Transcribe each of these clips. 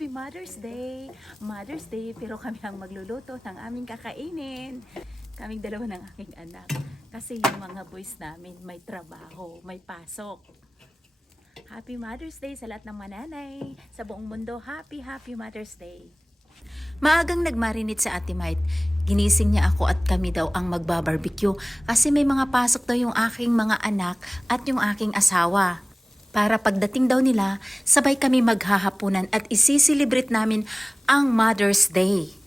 Happy Mother's Day! Mother's Day, pero kami ang magluluto ng aming kakainin. Kaming dalawa ng aking anak. Kasi yung mga boys namin may trabaho, may pasok. Happy Mother's Day sa lahat ng mananay. Sa buong mundo, Happy Mother's Day. Maagang nagmarinate sa Ate Mite. Ginising niya ako at kami daw ang magbabarbecue kasi may mga pasok daw yung aking mga anak at yung aking asawa. Para pagdating daw nila, sabay kami maghahapunan at isisilibrate namin ang Mother's Day.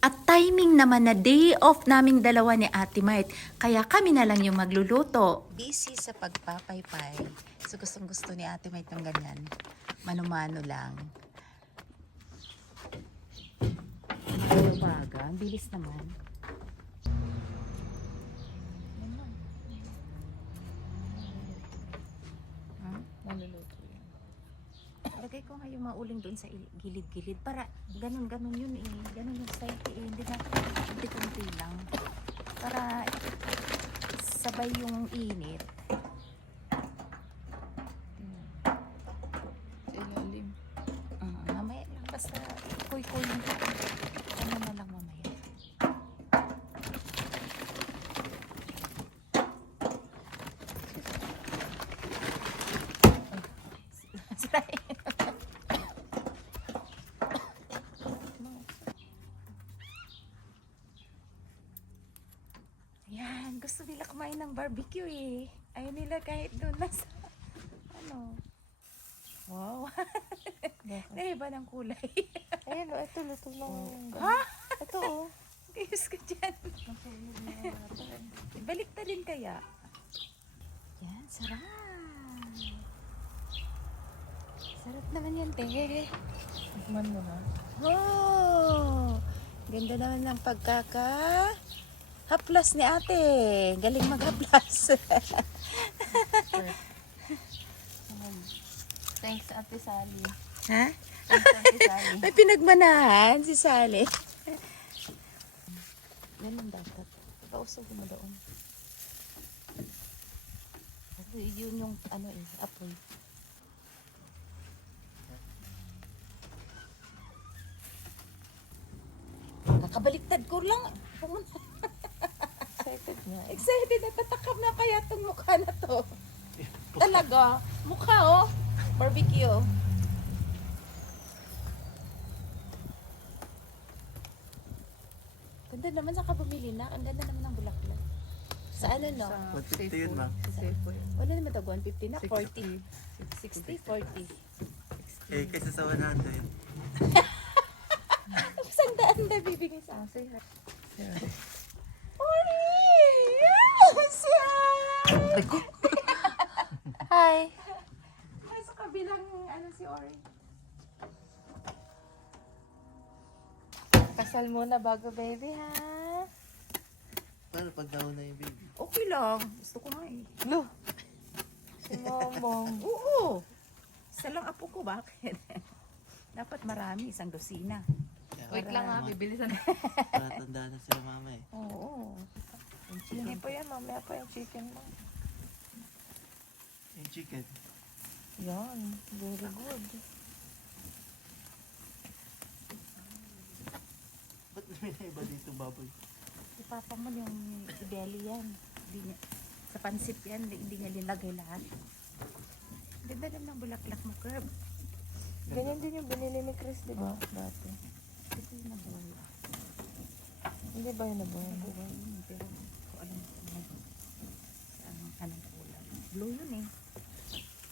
At timing naman na day off naming dalawa ni Ate Mite, kaya kami na lang yung magluluto. Busy sa pagpapaypay. So gustong gusto ni Ate Mite ng ganyan. Mano-mano lang. Ayaw baga, ang bilis naman. Maluluto yan. Lagay ko nga yung mauling doon sa gilid-gilid para ganun-ganun yun eh. Ganun yung style ko eh. Hindi na kunti-kunti lang. Para sabay yung init. Sa ilalim. Mamaya lang basta kuy-kuy yung ano na lang mamaya. Yan, gusto nila kumain ng barbecue eh. Ayaw nila kahit doon lang sa ano. Wow. Naiba ng kulay. Ayun o, ito luto lang. Ha? Ito o. Kayos ka dyan. Balik na rin kaya. Yan, sarap. Sarap naman yan, te. Tikman mo na. Oh, ganda naman ng haplas ni ate. Galing maghaplas. Thanks, Ate Sally. Ha? Thanks, Ate Sally. May pinagmanahan si Sally. Ganun dapat. Pausog mo doon. Kasi yun yung ano eh, apoy. Kakabaliktad ko lang. Pumunta. Excited na. Excited na. Tatakam na kaya itong mukha na to. Talaga. Mukha oh. Barbecue. Ganda naman sa kabumili na. Ang ganda naman ng bulaklak. Sa ano no? 150 yun, ma'am. Wala naman ito. 150 na. 40. 60, 40. Eh, kaysa sa 100. Isang daan na bibigay sa akin. Ori! Si Hi! Hi! Nasa kabilang ano si Ori. Kasal muna bago baby ha? Paano pag down na yung baby? Okay lang. Gusto ko nga eh. Lo! Si Momong. Oo! Isa lang apo ko. Bakit? Dapat marami. Isang dosina. Wait lang ha, bibilisan na. Para tandaan na sila mama eh. Oo. Hindi pa yan, mamaya pa yung chicken mo. Yung chicken. Yan, very good. Ba't may iba dito baboy? Ipapa mo yung belly yan. Hindi niya, sa pansit yan, hindi niya linagay lahat. Ganda lang ng bulaklak mo, Curb. Ganyan din yung binili ni Chris, di ba? Dati. Ito yung nabuhay. Hindi ba yun nabuhay? Nabuhay yun, pero kung alam ko na anong kulay. Blue yun eh.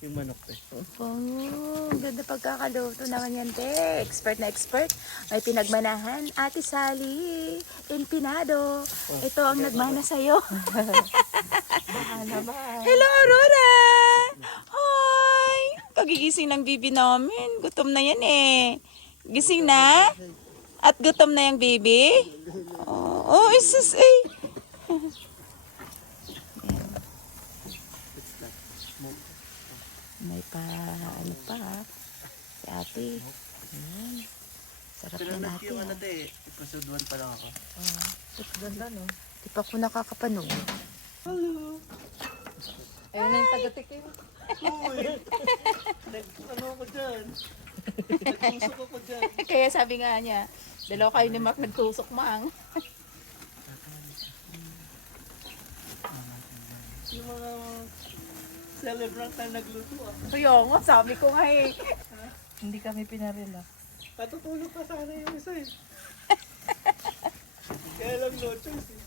Yung manok eh. Oh, ganda pagkakaluto naman yan, te. Expert na expert. May pinagmanahan. Ate Sally, Empinado. Ito ang nagmana sa'yo. Baka naman. Hello, Aurora! Hi! Kagigising ng bibi namin. Gutom na yan eh. Gising na? At gutom na yung baby? Oh, isus eh. It's like smoke. May pa, ano pa ha? Si ate. Ayan. Sarap na Pinanag natin. yung ano eh. Episode 1 pa lang ako. Ganda no? Di pa ako nakakapanood. Ayun na yung taga-tikim. Uy! Ano ako dyan? Nagtusok ako dyan. Kaya sabi nga niya, dalawa kayo ni Mark nagtusok, Mang. Yung mga celebrant na nagluto ah. Kaya nga, sabi ko nga eh. Hindi kami pinarelax. Patutulog pa sana yung isa eh. Kaya lang no choice eh.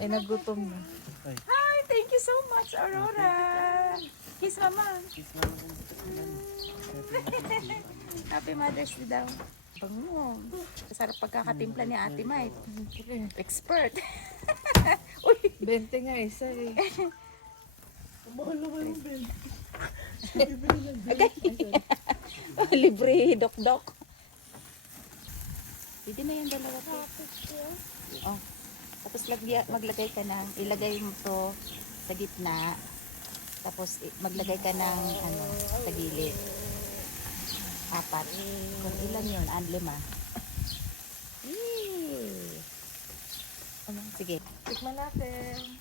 Ay, nagutom na. Hi, thank you so much, Aurora. Kiss mama. Happy Mother's Day daw. Bango. Sarap pagkakatimpla ni Ate Mike. Expert. Uy, 20 nga isa eh. Mahal naman yung Ben. libre dok-dok. Pwede na yung dalawa to. Oh. Tapos maglagay ka ng, ilagay mo to sa gitna. Tapos maglagay ka ng ano, sa gilid. 4. Kung ilan yun? 5. Yee! Sige. Tikman natin.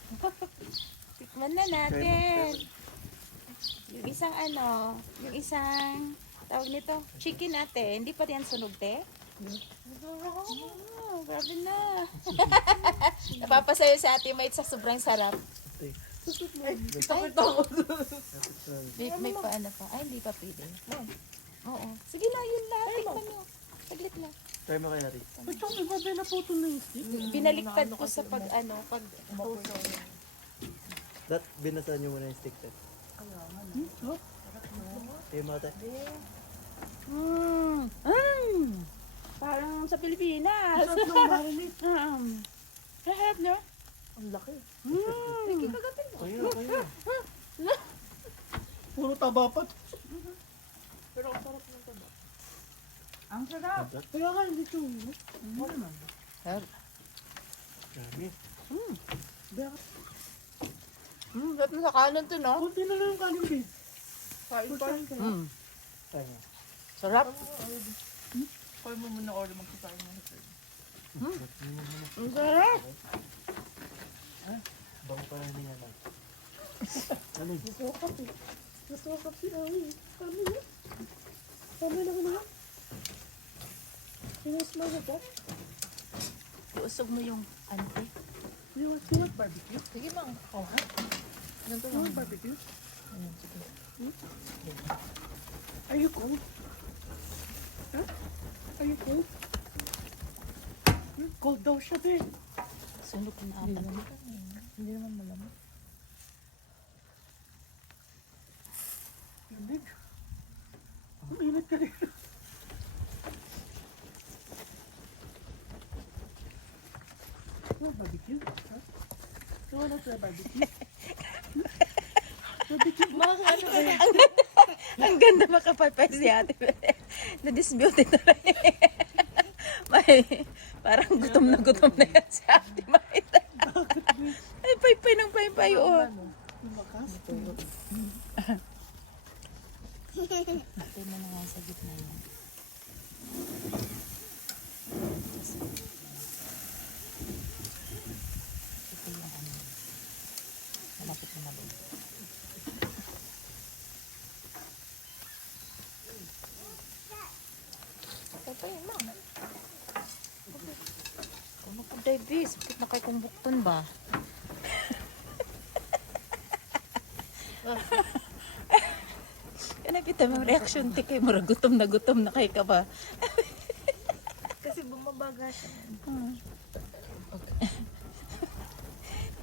Tikman na natin. Yung isang ano, yung isang tawag nito, chicken natin. Hindi pa yan sunog, te? Oh, grabe na. Napapasayo si Ate Mate sa sobrang sarap. Takot ako. May pa ano pa. Ay, hindi pa pwede. Oo. Sige na, yun lang. Tikman mo. Saglit lang. Try mo kaya rin. Ito, iba din na puto na yung stick. Binaliktad ko sa pag ano, pag Binasan nyo muna yung stick test. Kaya mo tayo. Parang sa Pilipinas. Sarap ng marinate. Sarap, no? Ang laki. Kaya. Puro taba pa. Pero ang sarap ng taba. Ang sarap. Kaya nga hindi ito. Grabe. Sarap na sa kanon to, no? Kunti na lang yung kanin, babe. Kain ka. Kaya. Sarap. Kain mo muna order magkakain mo. Ang sarap. Bango pa rin niya lang. Ano yun? Nasukap eh. Nasukap si Ami. Kami na. Kami na na. Iwas na ba? Iusog mo yung ante. Iwas barbecue. Sige mang. Oh, ha? Ganito lang barbecue. Are you cold? Huh? Are you cold? Cold daw siya, be. Sunog na ata. Hindi naman malamig. Lamig. Ang init ka rin. Oh, barbecue? Huh? So, ano sa barbecue? Barbecue? Mga ano ba yan? Ang ganda makapalpay si Ate. Na-disbeauty na lang. Parang gutom na yan si Ate Mate. Ay, paypay ng paypay, oh. Lumakas? Ito mo na nga sa gitna yan. Ito yung ano. Malapit na malapit. Paypay, ma. Ano ko, Davis? Bakit na kayo kong bukton ba? Kaya nakita mo yung reaction ti kay mura gutom na kay ka ba? Kasi bumabaga siya.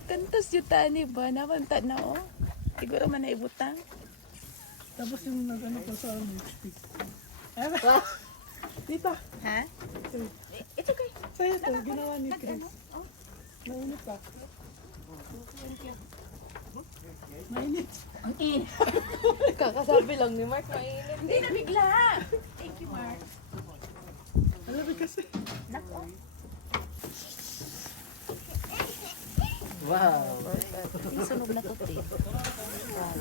Kantos yung tani ba? Namanta na oh. Siguro man naibutang. Tapos yung nagano pa sa HP. Tita, Ha? It's okay. sa'yo to, ginawa ni Chris. Nag-ano? Oh. Mainit pa. Mainit. Ang in. Kakasabi lang ni Mark, mainit. Hindi na bigla. Thank you, Mark. Alam mo kasi. Nako. Wow! Yung sunog na to, te.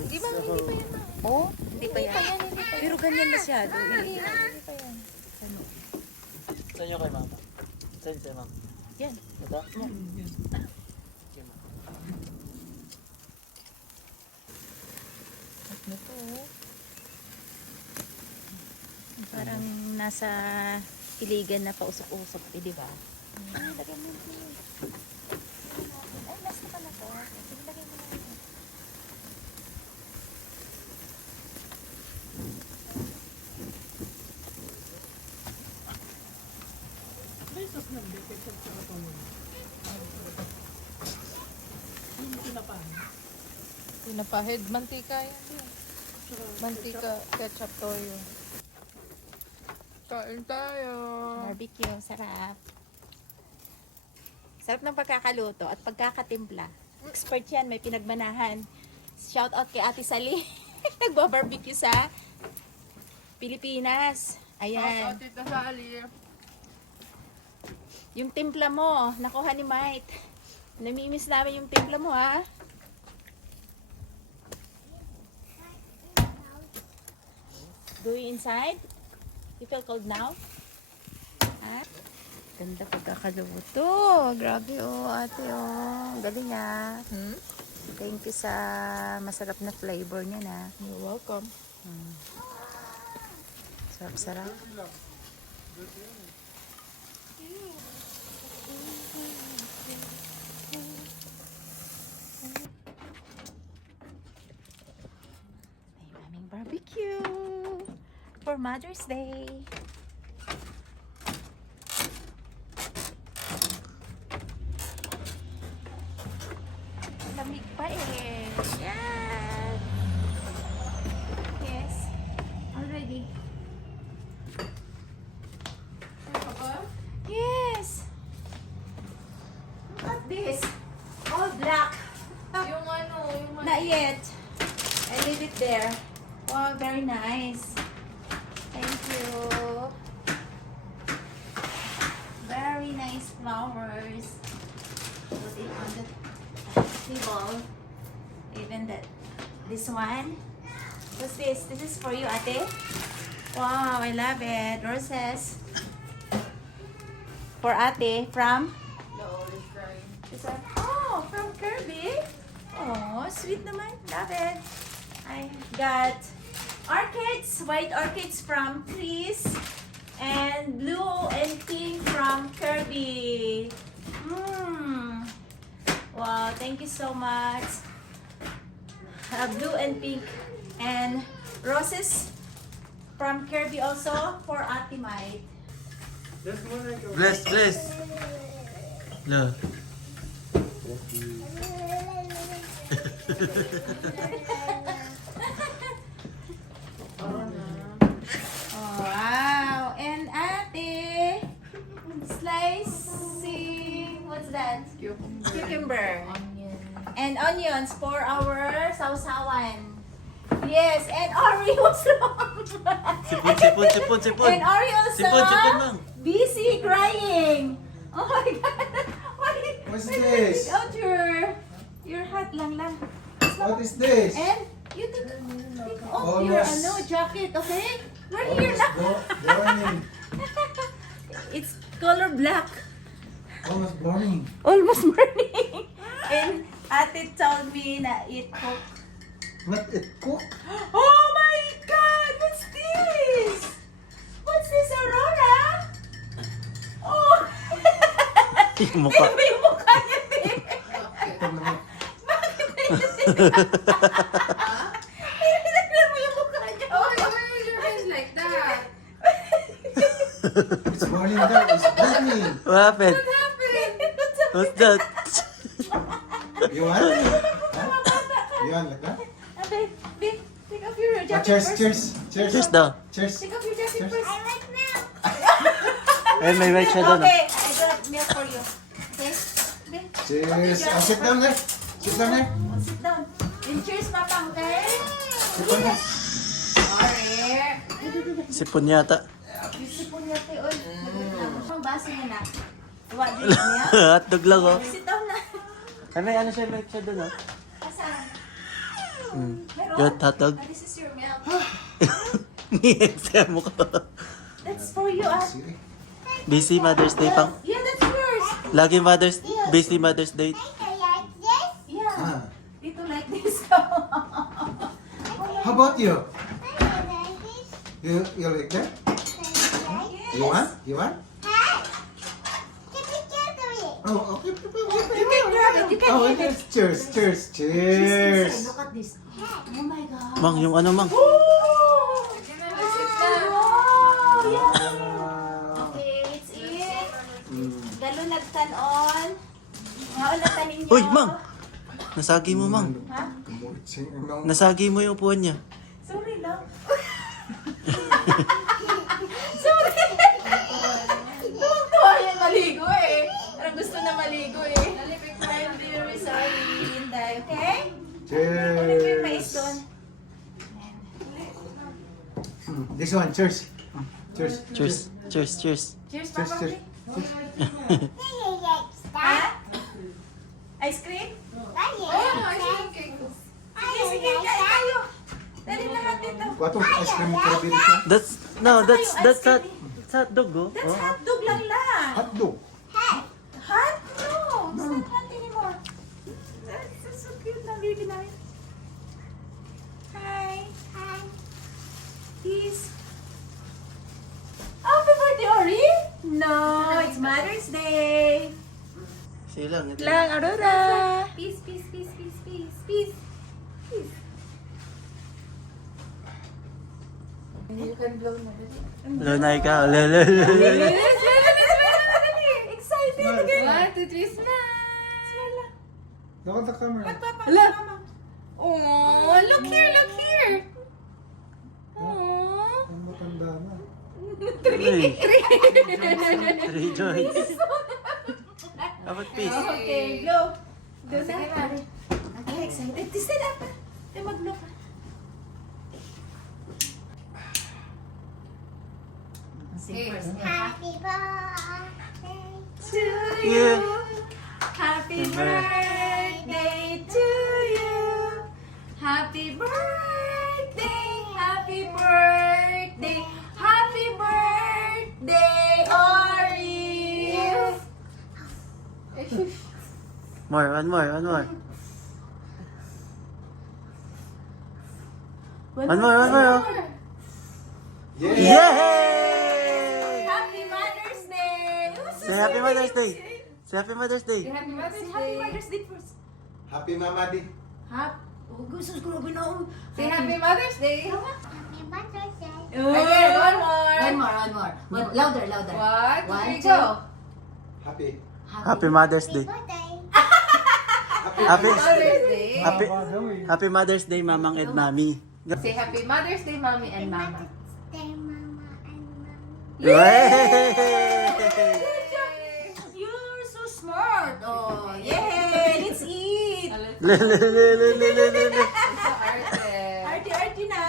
Di ba hindi pa yan, ma? Oh, hindi pa yan. Pero ganyan masyado. Hindi pa yan. Saan nyo kay mama? Saan siya mama? Yan. Ito? Okay, mama. nasa iligan na pausok-usok, eh, di ba? Ay, lagay mo yun. Ay, last na pala to. Sige, lagay mo na yun. May sos lang, di. Ketchup sa kapang. Yung tinapan. Pinapahid, mantika yan. Mantika, ketchup, toyo. Kain tayo. Barbecue, sarap. Sarap ng pagkakaluto at pagkakatimpla. Expert yan, may pinagmanahan. Shout out kay Ate Sally. Nagbabarbecue sa Pilipinas. Ayan. Tita Sally. Yung timpla mo, nakuha ni Mike. Namimiss namin yung timpla mo, ha? Go inside? You feel cold now? Ha? Ganda pagkakaluto. Grabe, oh, ate, oh. Galing, ha? Hmm? Thank you sa masarap na flavor niya, na. You're welcome. Sarap-sarap. May maming barbecue for Mother's Day. Lamig pa eh. Yan. Yes. Already. Yes. Look at this. All black. Yung ano, Not yet. I leave it there. Wow, very nice. Thank you. Very nice flowers. Put it on the table. Even that. This one. What's this? This is for you, ate. Wow, I love it. Roses. For ate from? The olive crying. This one. Oh, from Kirby. Oh, sweet naman. Love it. I got orchids, white orchids from Chris, and blue and pink from Kirby. Wow, thank you so much. Blue and pink, and roses from Kirby also for Ate Mite. Bless, bless. Lo. Oh, wow. And ate, slicing, what's that? Cucumber. Onion. And onions for our sausawan. Yes, and Ori, what's wrong? Sipon, sipon, sipon, sipon. And Ori also, Sipon, sipon lang. busy crying. Oh my God. Why, What's why this? Take out your hat lang. What is this? And you take off your Almost. jacket, okay? We're here now. Burning. It's color black. Almost burning. Almost burning. And ate told me na it cook. What it cook? Oh my God! What's this? What's this, Aurora? Oh! Yung mukha. Iba yung mukha niya, babe. Ito naman. Bakit na yun? Tignan mo yung mukha niya. Oh, why was your hands like that? It's burning there. It's burning. What happened? What happened? What's that? You want? Huh? You want like that? Babe, take off your jacket Cheers, first. cheers, cheers. Cheers daw. Cheers. Take off your jacket Cheers. first. I like milk. Ay, may white siya doon. Okay, I got milk for you. Okay? Babe, Cheers. Oh, sit down there. Sit down there. sit down. And cheers, Papa, okay? Sit down there. Sorry. Sipon yata. Sipon niya, te, oy. Ang baso niya na. What, drink milk? Hotdog lang, oh. Sit down na. Ay, may ano siya, may siya doon, oh. Asan? Meron? Got hotdog. Ah, this is your milk. Yes, mo ko. That's for you, ah. Sige. Busy Mother's Day pang. Yeah, that's yours. Lagi busy Mother's Day. Yeah. Ah. Dito like this. How about you? You like that? You want? You want? Oh, okay. You can grab it. You can Oh, eat it. yes. Cheers, cheers, cheers. Look at this. Oh my God. Mang, yung ano, Mang? Sige na, let's eat na. Oh, yeah. Wow. Okay, it's it. Mm. Galunag tanon. Maulatan ninyo. Uy, Mang! Nasagi mo, Mang. Ha? Nasagi mo yung upuan niya. Sorry lang. Sorry. Tuwang-tuwa yan maligo eh. Parang gusto na maligo eh. I'm very sorry, Inday. Okay? Kunin ko yung mais doon. This one, cheers. Cheers. Cheers. Cheers, cheers. Cheers, Cheers, Papa. cheers. Ha? Ice cream? Oh, I see cake. Sige, sige, kayo. Dali lahat dito. What was ice cream strawberry siya? That's hot dog, oh. That's hotdog lang lang. Hot dog. Hot? No, it's not hot anymore. That's so cute na baby na yun. Hi. Hi. Peace. Happy birthday, Ori? No, it's Mother's Day. Sige lang. ito. Lang, Aurora. Peace, peace, peace, peace, peace, peace. Peace. You can blow na din. Lunay ka. Lalalala. Excited again. 1, 2, 3, smile. Look at the camera. Look. Oh, look here, look here. Oh. Ang matanda na. Three. Three joints. Dapat peace. Okay, blow. Blow Sige na. na. Okay, excited. Stand up. Tayo mag-blow ka. Sing first. Happy birthday. To you. Happy birthday to you. Happy birthday. Happy birthday. Happy birthday, Ori. More, one more. One more, oh. Yeah. Yay! Happy Mother's Day. Say Happy Mother's Day. Say Happy Mother's Day. Happy Mother's Say Happy Day. Mother's Day first. Happy Mama Day. Oh, gusto ko ganoon. Say Happy Mother's Day. Happy birthday. Again, one more. One more. Louder, louder. 1, 2, One, 3, two. go. Happy. Happy Mother's Day. Birthday. Happy, Mother's Day. happy Mother's Day, Mamang and Mami. Say Happy Mother's Day, Mommy and Mama. Stay, Mama and Mama. Yay! You're so smart. Oh, yay! Let's eat. Lelelelelelele. Arty na.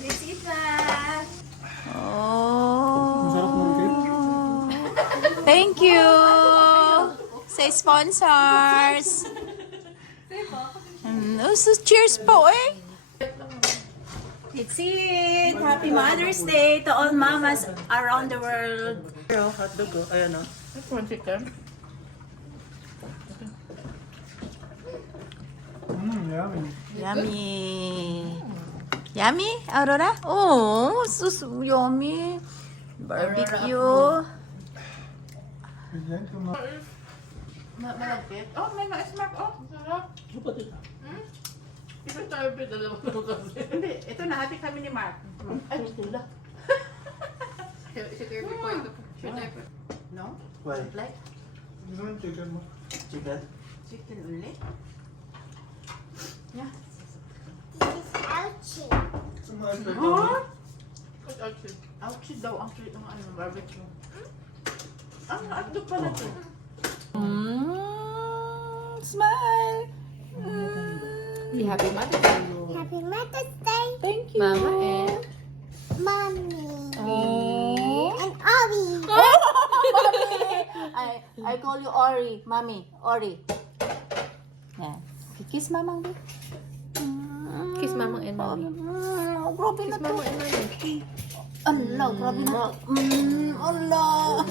Let's eat na. Oh. Thank you. Say sponsors. So cheers po eh. Let's eat. Happy Mother's Day to all mamas around the world. Hotdog, oh. Ayan, oh. Yummy. Yummy, Aurora? Oh, so yummy. Barbecue. Malagkit. Oh, may ma-smack. Oh, sarap. Iba tayo pinalaman ko kasi. Hindi, ito nahati kami ni Mark. Ay, tula. Should there be point? Should there be? No? Why? Like Chicken? chicken ulit? Yeah. This is ouchie. Huh? What's actually? Ouchie daw ang cute ng ano, barbecue. Ang hotdog pala to. Smile! Say Happy Mother's Day. Happy Mother's Day, Thank you. Mama and... Mommy. Oh. And Ori. I call you Ori. Mommy, Ori. Yan. Kiss mamang di. Kiss Mama and Mommy. Grabe na to. Allah, grabe na to. Allah.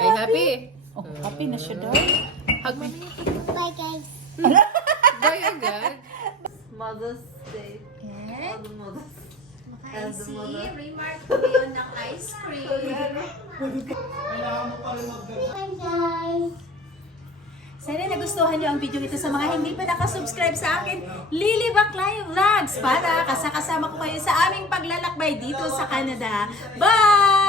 Ay, happy. Oh, happy na siya daw. Hug me. Bye, guys. Bye agad. Mother's Day. Eh? All the mothers. Maka-ice. Remark ko ngayon ng ice cream. Kailangan mo pa rin magdala. Hi guys! Sana nagustuhan niyo ang video ito. Sa mga hindi pa nakasubscribe sa akin, Lily Baclayo Vlogs para kasama ko kayo sa aming paglalakbay dito sa Canada. Bye!